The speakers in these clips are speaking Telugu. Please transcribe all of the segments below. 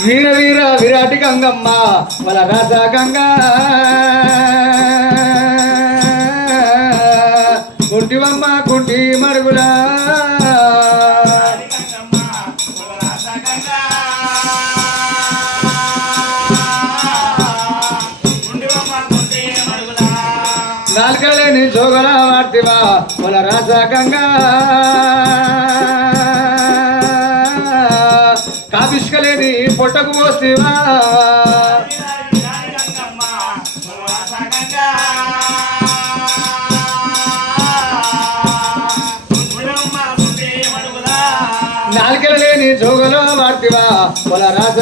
వీర వీర విరాటి గంగమ్మ వల రాజా గంగా. గుంటివమ్మ కుంటి మరుగులా నాలుకలేని జోగల వార్తివా వల రాజాకంగా గంగా. కాపిష్కలేని పొట్టకు పోసివా నాలుకల లేని జోగలో వార్తివా వల రస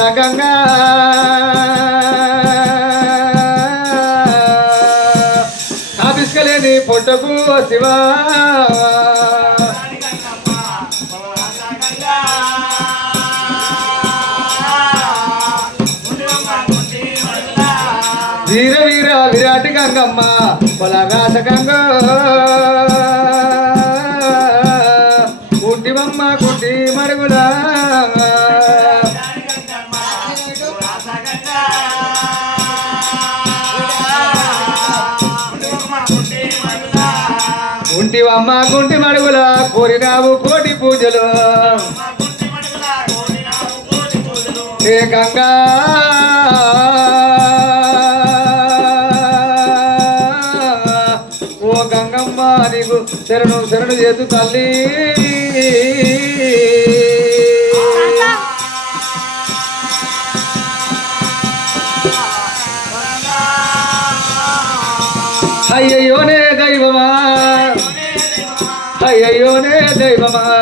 గంగా కాపిష్కలేని పొట్టకు శివా వీర వీర విరాటి గంగమ్మ పొలగాస గంగ. కుంటివమ్మ కుంటి మరుగులా. కుంటివమ్మ గుంటి మడుగుల కోరినావు కోటి పూజలు. ఏ గంగా. ఓ గంగమ్మ నీకు శరణు శరణు చేతు తల్లి. అయ్యయ్యోనే అయ్యయ్యోనే దైవమా.